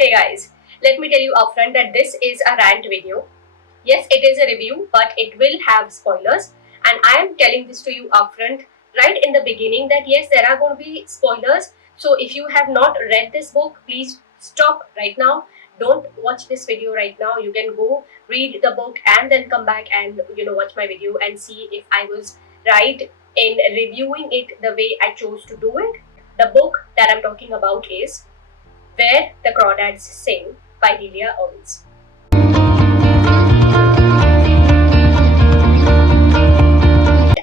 Hey guys, let me tell you upfront that this is a rant video. Yes, it is a review, but it will have spoilers. And I am telling this to you upfront right in the beginning that yes, there are going to be spoilers. So if you have not read this book, please stop right now. Don't watch this video right now. You can go read the book and then come back and watch my video and see if I was right in reviewing it the way I chose to do it. The book that I'm talking about is Where the Crawdads Sing by Delia Owens.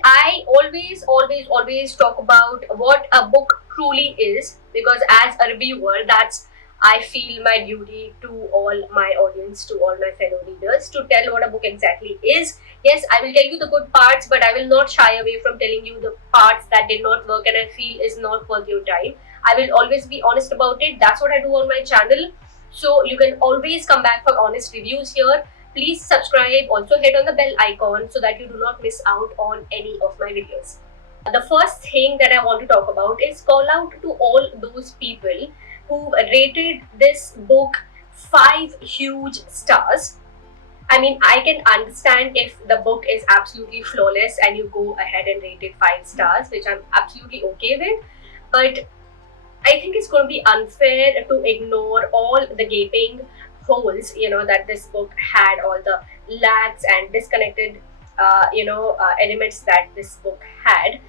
I always talk about what a book truly is because as a reviewer, that's I feel my duty to all my audience, to all my fellow readers, to tell what a book exactly is. Yes, I will tell you the good parts, but I will not shy away from telling you the parts that did not work and I feel is not worth your time. I will always be honest about it. That's what I do on my channel. So you can always come back for honest reviews here. Please subscribe, also hit on the bell icon so that you do not miss out on any of my videos. The first thing that I want to talk about is call out to all those people who rated this book 5 huge stars. I mean, I can understand if the book is absolutely flawless and you go ahead and rate it 5 stars, which I'm absolutely okay with. But I think it's going to be unfair to ignore all the gaping holes, that this book had, all the lags and disconnected, elements that this book had.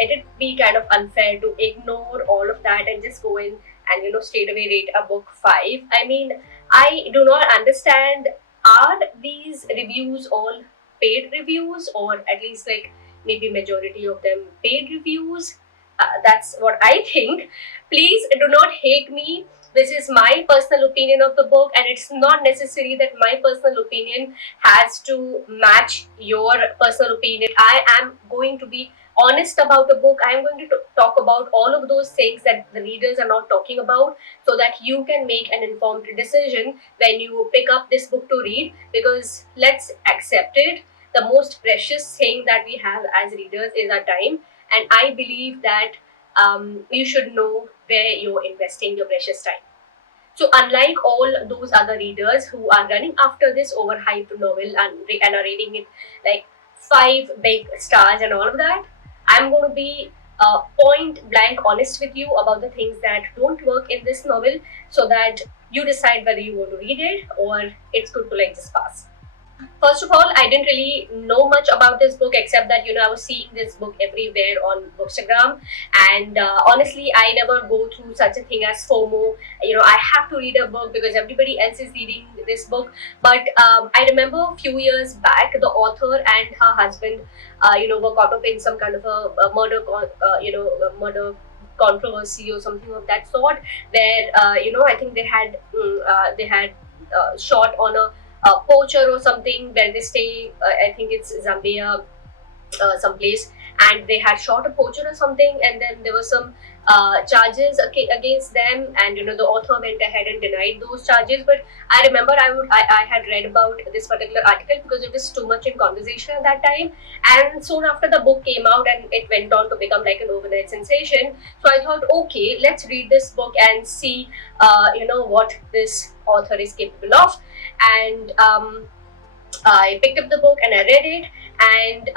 It'd be kind of unfair to ignore all of that and just go in and, straight away rate a book 5. I mean, I do not understand, are these reviews all paid reviews, or at least like maybe majority of them paid reviews? That's what I think. Please do not hate me. This is my personal opinion of the book, and it's not necessary that my personal opinion has to match your personal opinion. I am going to be honest about the book. I am going to talk about all of those things that the readers are not talking about so that you can make an informed decision when you pick up this book to read. Because let's accept it, the most precious thing that we have as readers is our time, and I believe that you should know where you're investing your precious time. So unlike all those other readers who are running after this overhyped novel and are rating it like 5 big stars and all of that, I'm going to be point blank honest with you about the things that don't work in this novel so that you decide whether you want to read it or it's good to like just pass. First of all, I didn't really know much about this book except that I was seeing this book everywhere on Bookstagram, and honestly, I never go through such a thing as FOMO. I have to read a book because everybody else is reading this book. But I remember a few years back, the author and her husband, were caught up in some kind of a murder, murder controversy or something of that sort, where I think they had shot on a poacher or something where they stay. I think it's Zambia, someplace, and they had shot a poacher or something, and then there were some charges against them, and the author went ahead and denied those charges. But I remember I had read about this particular article because it was too much in conversation at that time, and soon after the book came out and it went on to become like an overnight sensation. So I thought, okay, let's read this book and see what this author is capable of. And I picked up the book and I read it, and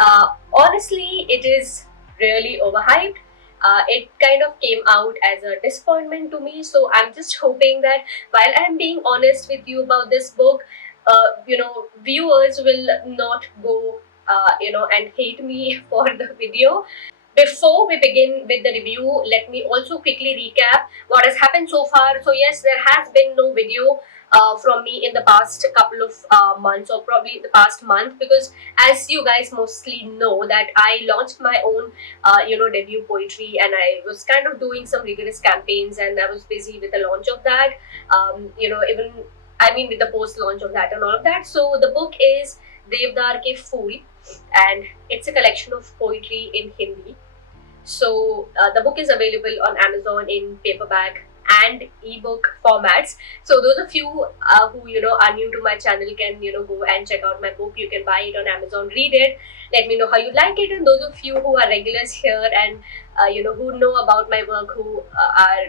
honestly, it is really overhyped. It kind of came out as a disappointment to me. So I'm just hoping that while I'm being honest with you about this book, viewers will not go, and hate me for the video. Before we begin with the review, let me also quickly recap what has happened so far. So yes, there has been no video from me in the past couple of months, or probably the past month, because as you guys mostly know that I launched my own debut poetry, and I was kind of doing some rigorous campaigns, and I was busy with the launch of that, even with the post launch of that and all of that. So the book is Devdar Ke Phool, and it's a collection of poetry in Hindi. So the book is available on Amazon in paperback and ebook formats. So those of you who are new to my channel can go and check out my book. You can buy it on Amazon, read it, let me know how you like it. And those of you who are regulars here and who know about my work, who are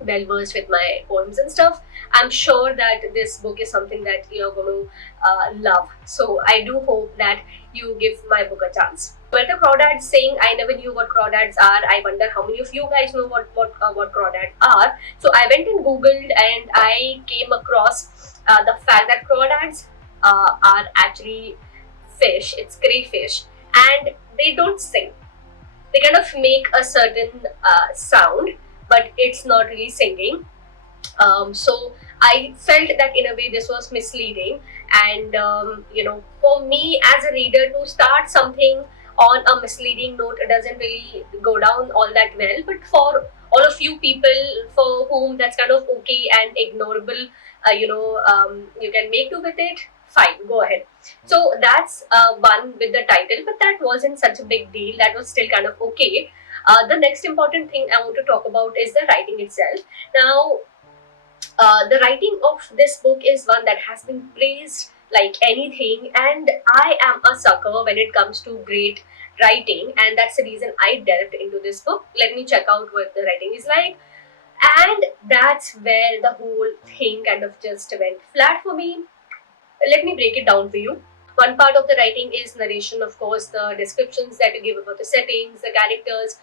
well versed with my poems and stuff, I'm sure that this book is something that you're going to love. So I do hope that you give my book a chance. Where the Crawdads Sing, I never knew what crawdads are. I wonder how many of you guys know what crawdads are. So I went and googled and I came across the fact that crawdads are actually fish. It's crayfish, and they don't sing. They kind of make a certain sound, but it's not really singing. So I felt that in a way this was misleading, and for me as a reader to start something on a misleading note, it doesn't really go down all that well. But for all of you people for whom that's kind of okay and ignorable, you can make do with it. Fine, go ahead. So that's one with the title, but that wasn't such a big deal. That was still kind of okay. The next important thing I want to talk about is the writing itself. Now, the writing of this book is one that has been praised like anything, and I am a sucker when it comes to great writing, and that's the reason I delved into this book. Let me check out what the writing is like, and that's where the whole thing kind of just went flat for me. Let me break it down for you. One part of the writing is narration, of course, the descriptions that you give about the settings, the characters,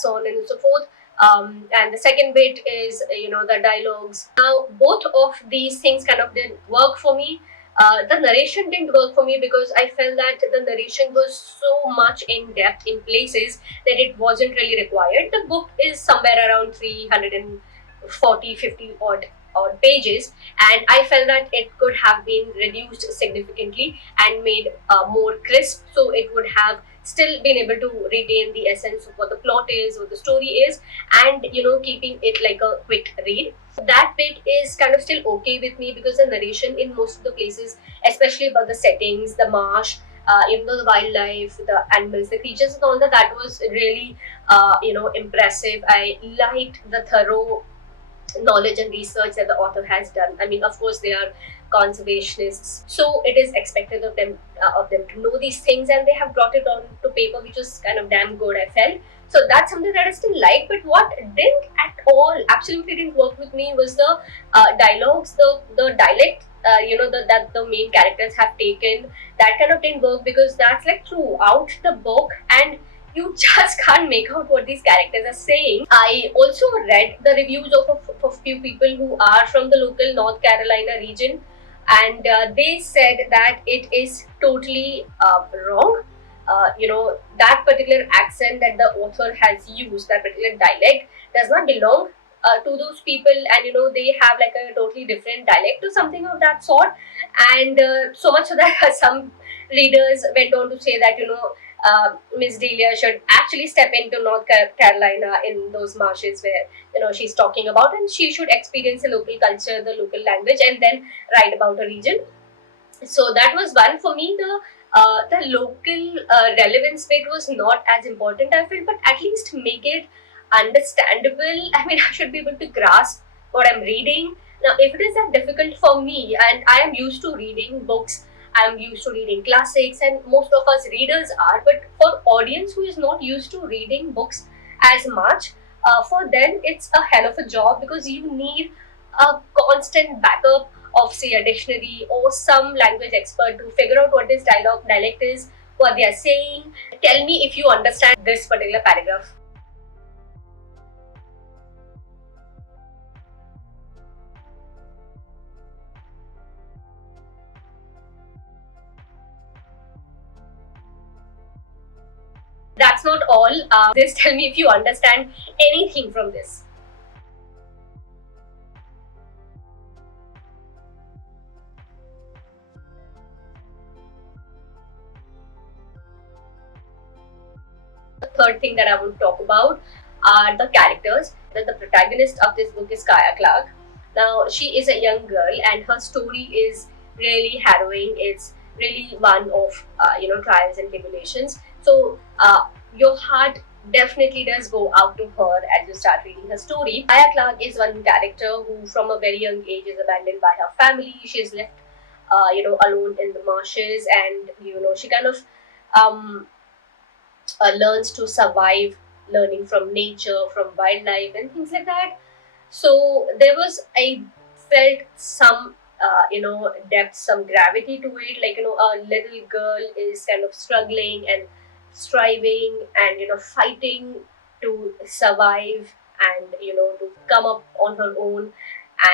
so on and so forth. And the second bit is, the dialogues. Now, both of these things kind of didn't work for me. The narration didn't work for me because I felt that the narration was so much in depth in places that it wasn't really required. The book is somewhere around 340, 50 odd pages, and I felt that it could have been reduced significantly and made more crisp, so it would have still been able to retain the essence of what the plot is, what the story is, and keeping it like a quick read. That bit is kind of still okay with me because the narration in most of the places, especially about the settings, the marsh, the wildlife, the animals, the creatures, and all that was really impressive. I liked the thorough knowledge and research that the author has done. I mean, of course, they are conservationists, so it is expected of them to know these things, and they have brought it on to paper, which was kind of damn good, I felt. So that's something that I still like. But what didn't at all, absolutely didn't work with me was the dialogues, the dialect. That the main characters have taken, that kind of didn't work because that's like throughout the book, and you just can't make out what these characters are saying. I also read the reviews of a few people who are from the local North Carolina region, and they said that it is totally wrong. That particular accent that the author has used, that particular dialect, does not belong to those people, and they have like a totally different dialect or something of that sort. And so much so that some readers went on to say that Miss Delia should actually step into North Carolina in those marshes where she's talking about, and she should experience the local culture, the local language, and then write about a region. So that was one for me. The local relevance bit was not as important, I feel, but at least make it understandable. I mean, I should be able to grasp what I'm reading. Now, if it is that difficult for me, and I am used to reading books, I'm used to reading classics, and most of us readers are, but for audience who is not used to reading books as much, for them it's a hell of a job because you need a constant backup of, say, a dictionary or some language expert to figure out what this dialect is, what they are saying. Tell me if you understand this particular paragraph. That's not all. Just tell me if you understand anything from this. The third thing that I want to talk about are the characters. The protagonist of this book is Kaya Clark. Now, she is a young girl, and her story is really harrowing. It's really one of trials and tribulations. So, your heart definitely does go out to her as you start reading her story. Kaya Clark is one character who, from a very young age, is abandoned by her family. She's left, alone in the marshes, and she kind of um, learns to survive, learning from nature, from wildlife, and things like that. So there was, I felt some depth, some gravity to it. Like, a little girl is kind of struggling and striving and fighting to survive and to come up on her own.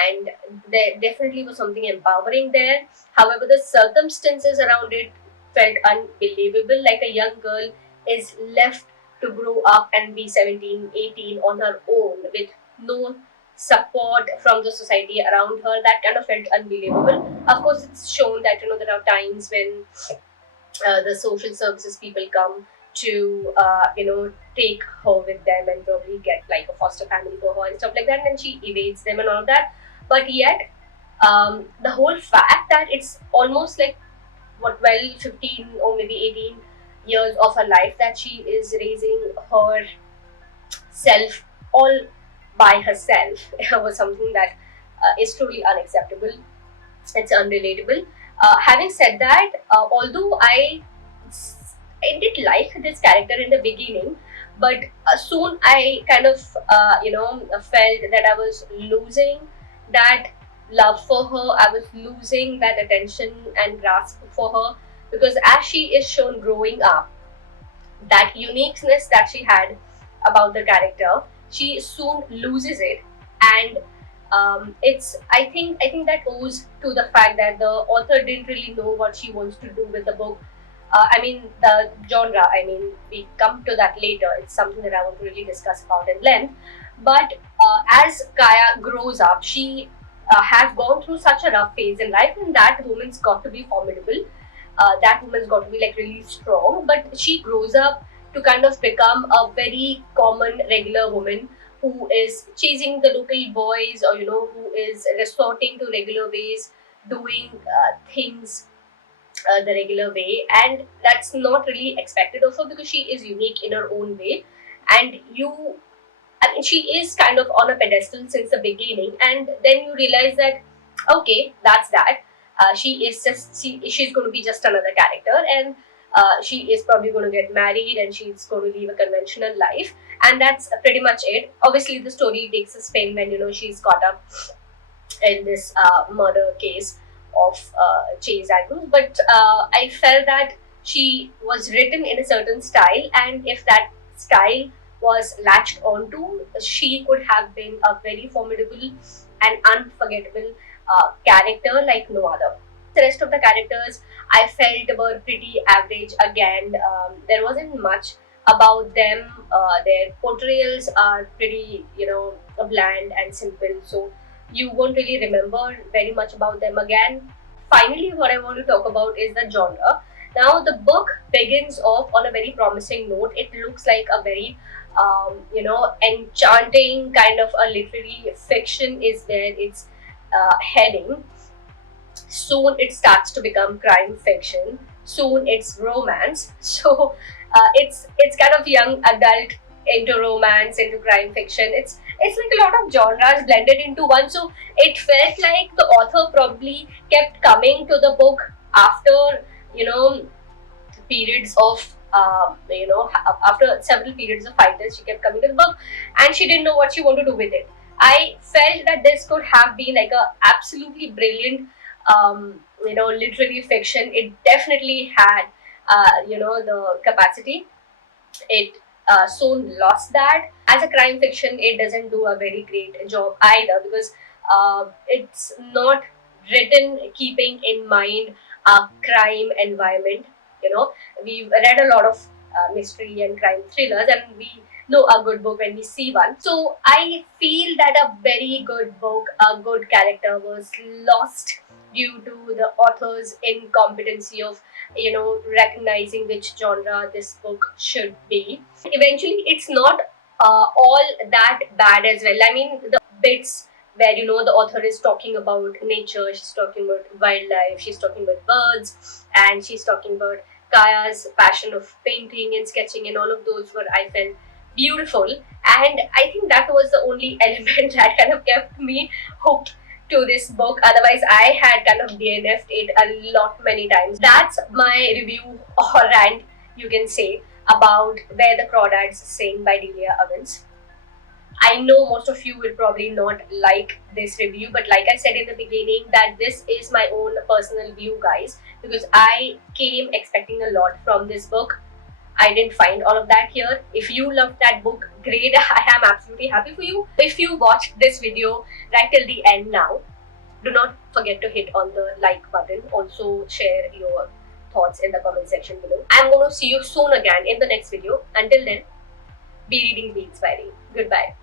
And there definitely was something empowering there. However, the circumstances around it felt unbelievable. Like, a young girl is left to grow up and be 17, 18 on her own with no support from the society around her. That kind of felt unbelievable. Of course, it's shown that there are times when the social services people come to take her with them and probably get like a foster family for her and stuff like that, and she evades them and all of that. But yet, the whole fact that it's almost like what 12, 15, or maybe 18 years of her life that she is raising her self all by herself was something that is truly unacceptable. It's unrelatable. Having said that, although I did like this character in the beginning, but soon I kind of felt that I was losing that love for her. I was losing that attention and grasp for her, because as she is shown growing up, that uniqueness that she had about the character, she soon loses it. And I think that owes to the fact that the author didn't really know what she wants to do with the book. I mean, the genre, I mean, we come to that later. It's something that I want to really discuss about in length. But as Kaya grows up, she has gone through such a rough phase in life, and that woman's got to be formidable. That woman's got to be like really strong. But she grows up to kind of become a very common, regular woman who is chasing the local boys, or who is resorting to regular ways, doing things the regular way. And that's not really expected of her, because she is unique in her own way. And I mean, she is kind of on a pedestal since the beginning, and then you realize that okay, that's that. She's going to be just another character, and she is probably going to get married, and she's going to live a conventional life, and that's pretty much it. Obviously, the story takes a spin when she's caught up in this murder case of Chase Andrews. But I felt that she was written in a certain style, and if that style was latched onto, she could have been a very formidable and unforgettable character like no other. The rest of the characters I felt were pretty average again. There wasn't much about them. Their portrayals are pretty, bland and simple. So you won't really remember very much about them again. Finally, what I want to talk about is the genre. Now, the book begins off on a very promising note. It looks like a very, enchanting kind of a literary fiction is there. It's heading. Soon it starts to become crime fiction. Soon it's romance. So it's kind of young adult into romance, into crime fiction. It's like a lot of genres blended into one. So it felt like the author probably kept coming to the book after periods of after several periods of fighters, she kept coming to the book, and she didn't know what she wanted to do with it. I felt that this could have been like a absolutely brilliant literary fiction. It definitely had the capacity. It soon lost that. As a crime fiction, it doesn't do a very great job either, because it's not written keeping in mind a crime environment. We've read a lot of mystery and crime thrillers, and we know a good book when we see one. So I feel that a very good book, a good character was lost due to the author's incompetency of recognizing which genre this book should be. Eventually, it's not all that bad as well. I mean, the bits where the author is talking about nature, she's talking about wildlife, she's talking about birds, and she's talking about Kaya's passion of painting and sketching, and all of those were, I felt, beautiful. And I think that was the only element that kind of kept me hooked to this book. Otherwise, I had kind of DNF'd it a lot many times. That's my review or rant, you can say, about Where the Crawdads Sing by Delia Owens. I know most of you will probably not like this review, but like I said in the beginning, that this is my own personal view, guys, because I came expecting a lot from this book. I didn't find all of that here. If you loved that book, great. I am absolutely happy for you. If you watched this video right till the end now, do not forget to hit on the like button. Also share your thoughts in the comment section below. I'm going to see you soon again in the next video. Until then, be reading, be inspiring. Goodbye.